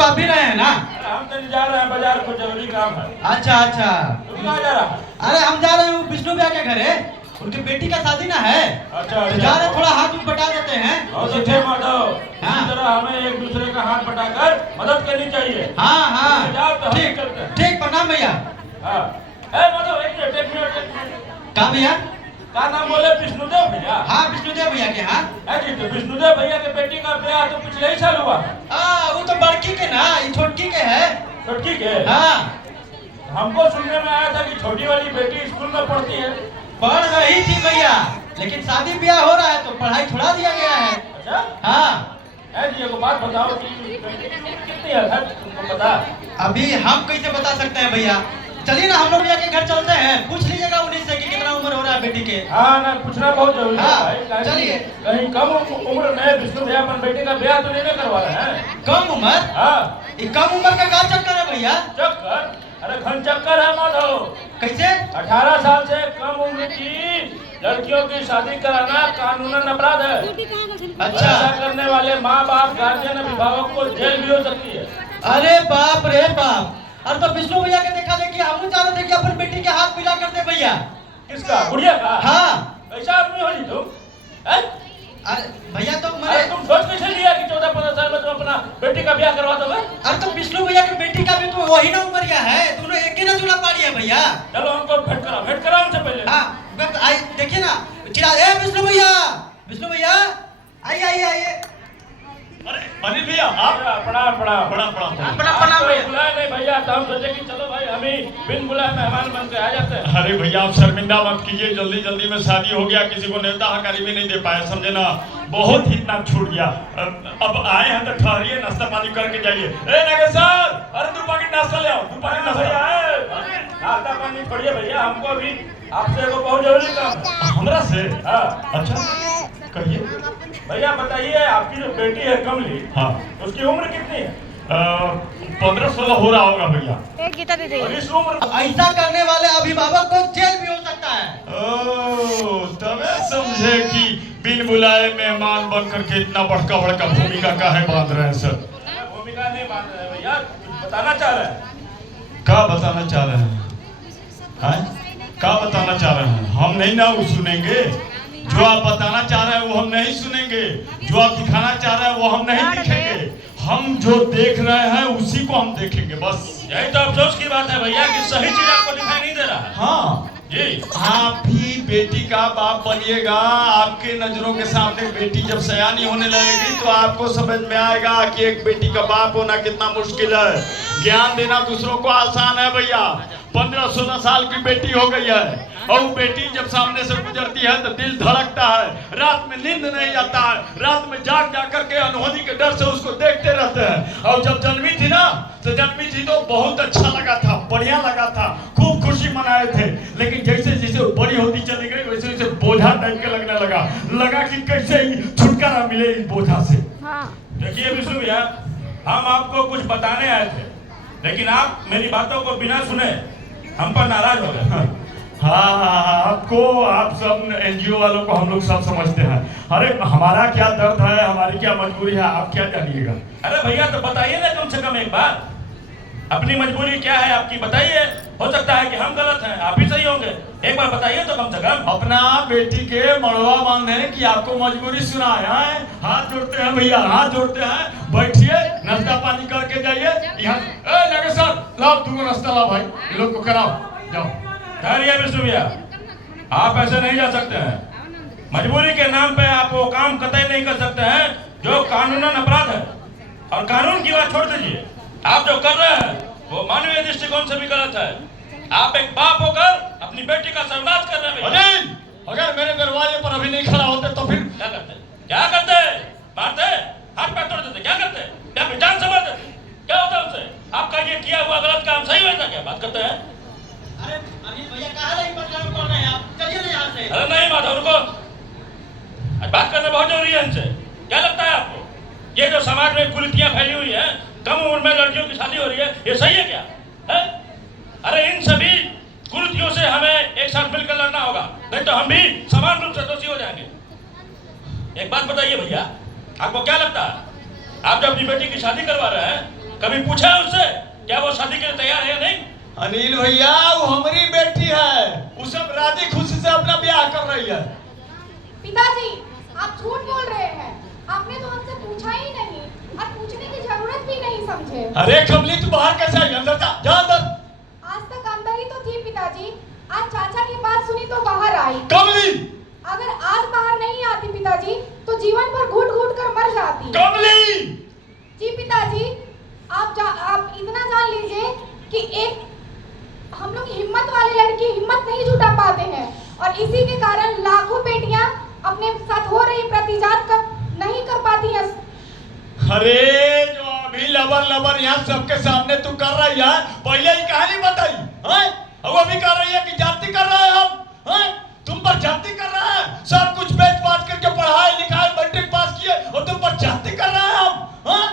तो आप भी रहे हैं ना? हम तो जा रहे हैं बाजार, कुछ जरूरी काम है। अच्छा अच्छा। तुम कहाँ जा रहा है? अरे हम जा रहे हैं विष्णु भैया के घर है, उनकी बेटी का शादी ना है। अच्छा तो जा रहे, थोड़ा हाथ उठ बटा देते हैं। बहुत अच्छे माधव, हाँ। इस तरह हमें एक दूसरे का हाथ बटाकर मदद करनी चाहिए। हाँ हाँ जाओ तो हम ठीक चलते हैं। ठीक, प्रणाम भैया। हाँ। ए माधव, एक मिनट एक मिनट एक मिनट। कहाँ भैया? का नाम बोले? विष्णुदेव भैया? हाँ विष्णुदेव भैया के। हाँ जी, तो विष्णुदेव भैया के बेटी का ब्याह तो पिछले ही साल हुआ। वो तो बड़की के ना, ये छोटकी के है। छोटकी के? हाँ। हमको सुनने में आया था कि छोटी वाली बेटी स्कूल में पढ़ती है। पढ़ रही थी भैया, लेकिन शादी ब्याह हो रहा है तो पढ़ाई छुड़ा दिया गया है। अच्छा। हाँ। जी, एक बात बताओ कि कितनी है तुमको पता? अभी हम कैसे बता सकते हैं भैया? चलिए ना हम लोग भैया के घर चलते हैं, पूछ लीजिएगा उन्हीं से कि कितना उम्र हो रहा है बेटी के। हाँ ना, पूछना बहुत जरूरी है हाँ, भाई। चलिए। कहीं कम उम्र में विष्णु भैया अपन बेटे का ब्याह तो नहीं करवा रहे हैं? कम उम्र? हाँ। ये कम उम्र का क्या चक्कर है भैया? चक्कर? अरे घन चक्कर है माधव। कैसे? 18 साल से कम उम्र की लड़कियों की शादी कराना कानूनन अपराध है। अच्छा। ऐसा करने वाले माँ बाप, गार्जियन, अभिभावक को जेल भी हो सकती है। अरे बाप रे बाप। अरे तो विष्णु भैया के देखा देखी हम चाह रहे थे कि अपन बेटी के हाथ मिला करते भैया। किसका? बुढ़िया का? हाँ। कैसा आदमी हो जी तुम? अरे भैया तो अरे तुम सोच कैसे लिया कि 14-15 साल में तुम अपना बेटी का ब्याह करवा दोगे? अरे तो विष्णु भैया की बेटी का भी तो वही ना उम्र है, दोनों एक ही ना जुड़ा पाड़ी है भैया। चलो हमको भेंट करा उनसे पहले। हाँ आई देखिए ना, चिरा ए विष्णु भैया आइए आइए आइए। अरे अनिल भैया आप? प्रणाम प्रणाम प्रणाम प्रणाम। प्रणाम भैया। बुलाया नहीं भैया, तो हम सोचे कि चलो भाई हम ही बिन बुलाए मेहमान बन के आ जाते हैं। अरे भैया आप शर्मिंदा मत कीजिए, जल्दी जल्दी में शादी हो गया, किसी को न्योता हकारी भी नहीं दे पाए, समझे ना, बहुत ही इतना छूट गया। अब आए हैं तो ठहरिए, नाश्ता पानी करके जाइए। ए नागेश्वर, अरे 2 पैकेट नाश्ता ले आओ, 2 पैकेट नाश्ता। नाश्ता पानी छोड़िए भैया, हमको भी आपसे को बहुत जरूरी काम। हमरा से? हाँ। अच्छा कहिए भैया बताइए, आपकी जो बेटी है कमली, हाँ, उसकी उम्र कितनी है? 15-16 हो रहा होगा भैया। गीता दीदी, और इस उम्र ऐसा करने वाले अभिभावक को जेल भी हो सकता है। ओह, तबे समझे कि बिन बुलाए मेहमान बन करके इतना बड़का बड़का भूमिका का है बांध रहे हैं सर। भूमिका नहीं बांध रहे भैया, कुछ बताना चाह रहे हैं। क्या बताना चाह रहे हैं? क्या बताना चाह रहे हैं? हम नहीं ना वो सुनेंगे। जो आप बताना चाह रहे हैं वो हम नहीं सुनेंगे, जो आप दिखाना चाह रहे हैं वो हम नहीं दिखेंगे। हम जो देख रहे हैं उसी को हम देखेंगे, बस। यही तो अफसोस की बात है भैया कि सही चीज आपको दिखाई नहीं दे रहा है। हाँ जी। आप ही बेटी का बाप बनिएगा, आपके नजरों के सामने बेटी जब सयानी होने लगेगी तो आपको समझ में आएगा कि एक बेटी का बाप होना कितना मुश्किल है। ज्ञान देना दूसरों को आसान है भैया। 15-16 साल की बेटी हो गई है और बेटी जब सामने से गुजरती है तो दिल धड़कता है, रात में नींद नहीं आता है, रात में जाग करके अनहोनी के डर से उसको देखते रहते हैं। और जब जन्मी थी ना तो बहुत अच्छा लगा था, बढ़िया लगा था, खूब खुशी मनाए थे। लेकिन जैसे जैसे वो बड़ी होती चली गई वैसे वैसे बोझा टाइप के लगने लगा कि कैसे ही छुटकारा मिले इस बोझा से। देखिए विष्णु भैया, हम आपको कुछ बताने आए थे, लेकिन आप मेरी बातों को बिना सुने हम पर नाराज हो गए। हाँ, आपको, आप सब एनजीओ वालों को हम लोग सब समझते हैं। अरे हमारा क्या दर्द है, हमारी क्या मजबूरी है, आप क्या जानिएगा? अरे भैया तो बताइए ना कम से कम एक बार, अपनी मजबूरी क्या है आपकी बताइए। हो सकता है कि हम गलत हैं, आप ही सही होंगे, एक बार बताइए तो कम से कम। अपना बेटी के मड़वा बांधे कि आपको मजबूरी सुनाए हैं? हाथ जोड़ते हैं भैया, हाथ जोड़ते हैं, बैठिए, नाश्ता पानी करके जाइए। यहाँ लगे सर, लाओ 2 नाश्ता लाओ भाई, लोग को कराओ, जाओ। ठहरिए विष्णु भैया, आप ऐसे नहीं जा सकते हैं। मजबूरी के नाम पे आप वो काम कतई नहीं कर सकते हैं जो कानूनन अपराध है। और कानून की बात छोड़ दीजिए, आप जो कर रहे हैं वो मानवीय दृष्टिकोण से भी गलत है। आप एक बाप होकर अपनी बेटी का सर्वनाश कर रहे हैं। अनिल, अगर मेरे दरवाजे पर अभी नहीं खड़ा होते तो फिर क्या करते? क्या करते? मारते? हाथ पैर तोड़ देते? क्या करते? क्या जान समझ देते? क्या होता उससे? आपका ये किया हुआ गलत काम सही होता क्या? बात करते हैं। अरे अनिल भैया कहाँ नहीं बदलाव कर रहे हैं आप? चलिए ना यहाँ से। अरे नहीं माधव, रुको, आज बात करना बहुत जरूरी है इनसे। क्या लगता है आपको ये जो समाज में कुरीतियां फैली हुई है, कम उम्र में लड़कियों की शादी हो रही है, ये सही है क्या? है? अरे इन सभी कुरीतियों से हमें एक साथ मिलकर लड़ना होगा, नहीं तो हम भी समान रूप से दोषी हो जाएंगे। एक बात बताइए भैया, आपको क्या लगता है, आप जब अपनी बेटी की शादी करवा रहे हैं कभी पूछा उससे क्या वो शादी के लिए तैयार है या नहीं? अनिल भैया वो हमारी बेटी है, वो सब राजी खुशी से अपना ब्याह कर रही है। पिताजी आप झूठ बोल रहे हैं, आपने तो हमसे पूछा ही नहीं और पूछने की जरूरत भी नहीं समझे। अरे कमली तू बाहर कैसे आई? अंदर जा, जा अंदर। आज तक अंदर ही तो थी पिताजी, आज चाचा की बात सुनी तो बाहर आई। कमली अगर आज बाहर नहीं आती पिताजी तो जीवन भर घुट घुट कर मर जाती। कमली जी पिताजी आप इतना जान लीजिए कि एक हम लोग हिम्मत वाले लड़की हिम्मत नहीं जुटा पाते हैं और इसी के कारण लाखों बेटियां अपने साथ हो रही प्रतिजात नहीं कर पाती हैं। अरे जो अभी लबर यहाँ सबके सामने तू कर रही है, पहले ही कहानी बताई है? अब अभी कर रही है कि जाति कर रहे हैं हम हैं? तुम पर जाति कर रहे हैं, सब कुछ बेच बाच करके पढ़ाई लिखाई मैट्रिक पास किए और तुम पर जाति कर रहे हैं हम हैं?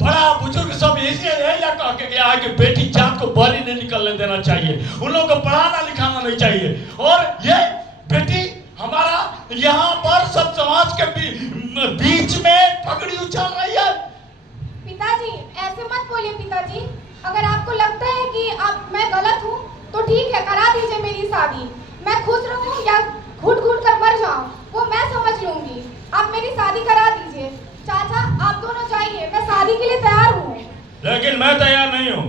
बड़ा बुजुर्ग सब इसलिए या कह के गया है कि बेटी जात को बाहर नहीं निकलने देना चाहिए, उन लोगों को पढ़ाना लिखाना नहीं चाहिए। और ये बेटी हमारा यहाँ पर सब समाज के बीच में पगड़ी उछाल रही है। पिताजी ऐसे मत बोलिए पिताजी, अगर आपको लगता है कि मैं गलत हूँ तो ठीक है, करा दीजिए मेरी शादी। मैं खुश रहूँ या घुट घुट कर मर जाऊँ वो मैं समझ लूंगी, आप मेरी शादी करा दीजिए। चाचा आप दोनों जाइए, मैं शादी के लिए तैयार हूँ। लेकिन मैं तैयार नहीं हूँ।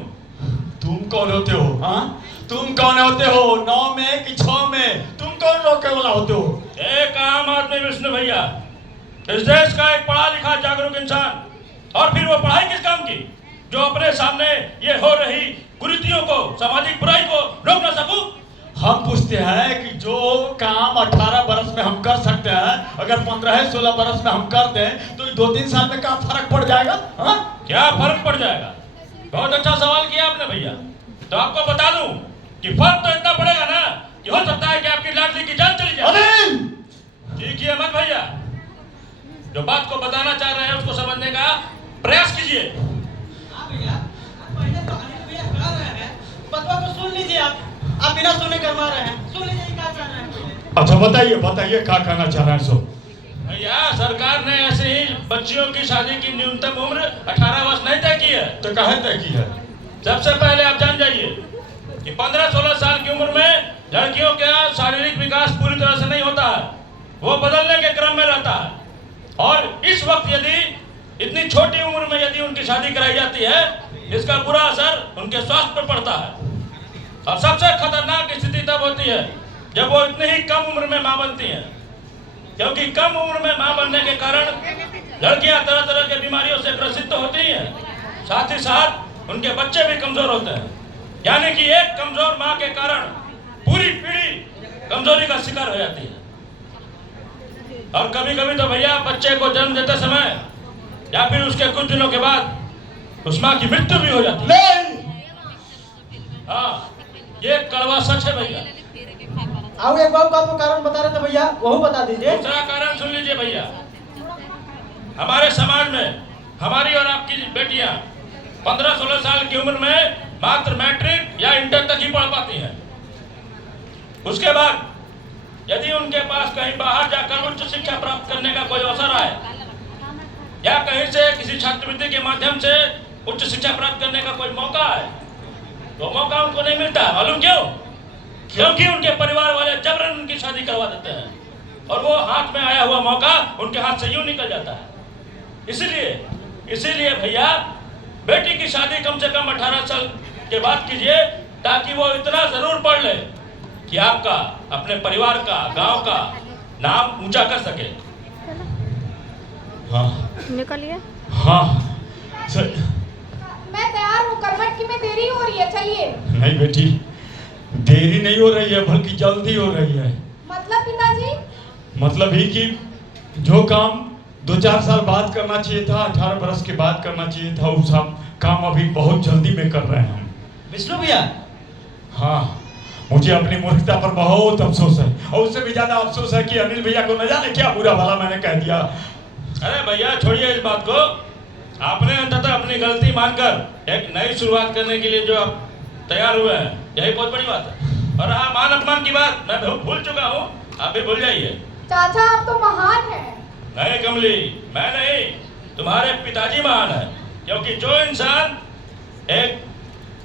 तुम कौन होते हो? हाँ तुम कौन होते हो? 9 में कि 6 में? तुम कौन रोकने वाला होते हो? एक आम आदमी विष्णु भैया, इस देश का एक पढ़ा लिखा जागरूक इंसान, और फिर वो पढ़ाई किस काम की जो अपने सामने ये हो रही कुरीतियों को, सामाजिक बुराई को रोक न सकूं? हम पूछते हैं कि जो काम 18 बरस में हम कर सकते हैं, अगर 15-16 बरस में हम कर दें तो 2-3 साल में क्या फर्क पड़ जाएगा? हाँ क्या फर्क पड़ जाएगा? बहुत अच्छा सवाल किया आपने भैया। तो आपको बता दूं कि फर्क तो इतना पड़ेगा ना कि हो सकता है कि आपकी लाडली की जान चली जाए। ठीक है मत भैया, जो बात को बताना चाह रहे हैं उसको समझने का प्रयास कीजिए। बतवा को सुन लीजिए, आप बिना सुने करवा रहे हैं, सुन लीजिए क्या चाह रहे हैं। अच्छा बताइए क्या कहना चाह रहे हैं? सो भैया सरकार ने ऐसे ही बच्चियों की शादी की न्यूनतम उम्र 18 वर्ष नहीं तय की है। तो कहे तय की है? सबसे पहले आप जान जाइए कि 15-16 साल की उम्र में लड़कियों का शारीरिक विकास पूरी तरह से नहीं होता है, वो बदलने के क्रम में रहता है। और इस वक्त यदि इतनी छोटी उम्र में यदि उनकी शादी कराई जाती है, इसका बुरा असर उनके स्वास्थ्य पर पड़ता है। और सबसे खतरनाक स्थिति तब होती है जब वो इतनी ही कम उम्र में मां बनती हैं, क्योंकि कम उम्र में मां बनने के कारण लड़कियां तरह तरह के बीमारियों से ग्रसित होती हैं, साथ ही साथ उनके बच्चे भी कमजोर होते हैं। यानी कि एक कमजोर मां के कारण पूरी पीढ़ी कमजोरी का शिकार हो जाती है। और कभी कभी तो भैया बच्चे को जन्म देते समय या फिर उसके कुछ दिनों के बाद उस मां की मृत्यु भी हो जाती है। हाँ ये कड़वा सच है भैया। आओ एक बात का कारण बता रहे थे भैया, वो बता दीजिए। दूसरा कारण सुन लीजिए भैया, हमारे समाज में हमारी और आपकी बेटियां 15-16 साल की उम्र में मात्र मैट्रिक या इंटर तक ही पढ़ पाती हैं। उसके बाद यदि उनके पास कहीं बाहर जाकर उच्च शिक्षा प्राप्त करने का कोई अवसर आए या कहीं से किसी छात्रवृत्ति के माध्यम से उच्च शिक्षा प्राप्त करने का कोई मौका है, तो मौका उनको नहीं मिलता। मालूम क्यों? क्योंकि उनके परिवार वाले जबरन उनकी शादी करवा देते हैं और वो हाथ में आया हुआ मौका उनके हाथ से यूं निकल जाता है। इसीलिए भैया बेटी की शादी कम से कम 18 साल के बाद कीजिए, ताकि वो इतना जरूर पढ़ ले कि आपका, अपने परिवार का, गांव का नाम ऊंचा कर सके। हाँ निकलिए। हाँ मैं तैयार हूँ, करवट की में देरी हो रही है, चलिए। नहीं बेटी, देरी नहीं हो रही है बल्कि जल्दी हो रही है। मतलब पिताजी? मतलब ही कि जो काम 2-4 साल बाद करना चाहिए था, 18 बरस के बाद करना चाहिए था, वो सब काम अभी बहुत जल्दी में कर रहे हैं हम। विष्णु भैया, हाँ मुझे अपनी मूर्खता पर बहुत अफसोस है, और उससे भी ज्यादा अफसोस है कि अनिल भैया को न जाने क्या बुरा भला मैंने कह दिया। अरे भैया छोड़िए इस बात को, आपने अंततः अपनी गलती मानकर एक नई शुरुआत करने के लिए जो आप तैयार हुए हैं, यही बहुत बड़ी बात है। और हाँ, मान अपमान की बात मैं भूल चुका हूँ, आप भी भूल जाइए। चाचा आप तो महान हैं। नहीं कमली, मैं नहीं, तुम्हारे पिताजी महान है। क्योंकि जो इंसान एक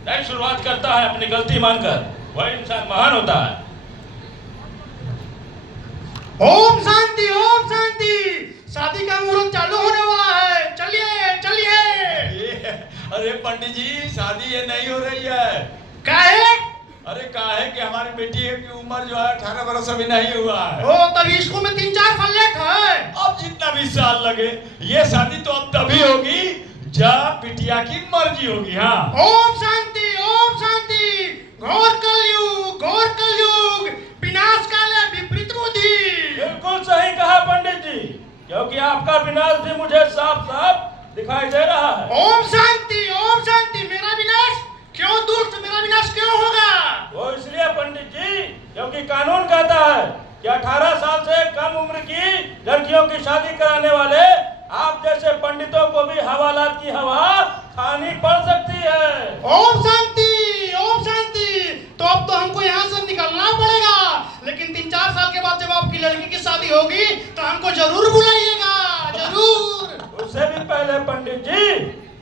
नई शुरुआत करता है अपनी गलती मानकर, वह इंसान महान होता है। ओम शांति, ओम शांति। शादी का मुहूर्त चालू होने वाला है, चलिए चलिए। अरे पंडित जी, शादी ये नहीं हो रही है। काहे? अरे कहा है कि हमारी बेटी की उम्र जो है 18 वर्ष अभी नहीं हुआ है। ओ, तभी स्कूल में 3-4 साल लेट है। अब जितना भी साल लगे, ये शादी तो अब तभी होगी जब बिटिया की मर्जी होगी। हाँ, ओम शांति, ओम शांति। घोर कलयुग, घोर कलयुग, विनाश काल है, विपरीत बुद्धि। बिल्कुल सही कहा पंडित जी, क्योंकि आपका विनाश भी मुझे साफ साफ दिखाई दे रहा है। ओम शांति, ओम शांति। मेरा विनाश क्यों दुष्ट, मेरा विनाश क्यों होगा? वो इसलिए पंडित जी, क्योंकि कानून कहता है कि 18 साल से कम उम्र की लड़कियों की शादी कराने वाले आप जैसे पंडितों को भी हवालात की हवा खानी पड़ सकती है। ओम शांति, ओम शांति। तो अब तो हमको यहाँ से निकलना पड़ेगा, लेकिन 3-4 साल के बाद जब आपकी लड़की की शादी होगी तो हमको जरूर बुलाइएगा, जरूर। उससे भी पहले पंडित जी,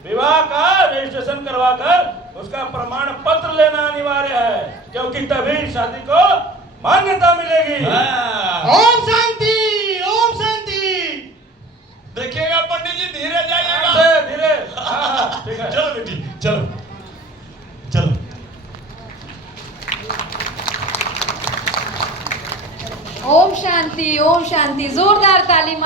विवाह का रजिस्ट्रेशन करवाकर उसका प्रमाण पत्र लेना अनिवार्य है, क्योंकि तभी शादी को मान्यता मिलेगी। हाँ। ओम शांति, ओम शांति। देखिएगा पंडित जी, धीरे जाइएगा। धीरे धीरे। हाँ, ठीक है। चलो बेटी, चलो चलो। ओम शांति, ओम शांति। जोरदार ताली।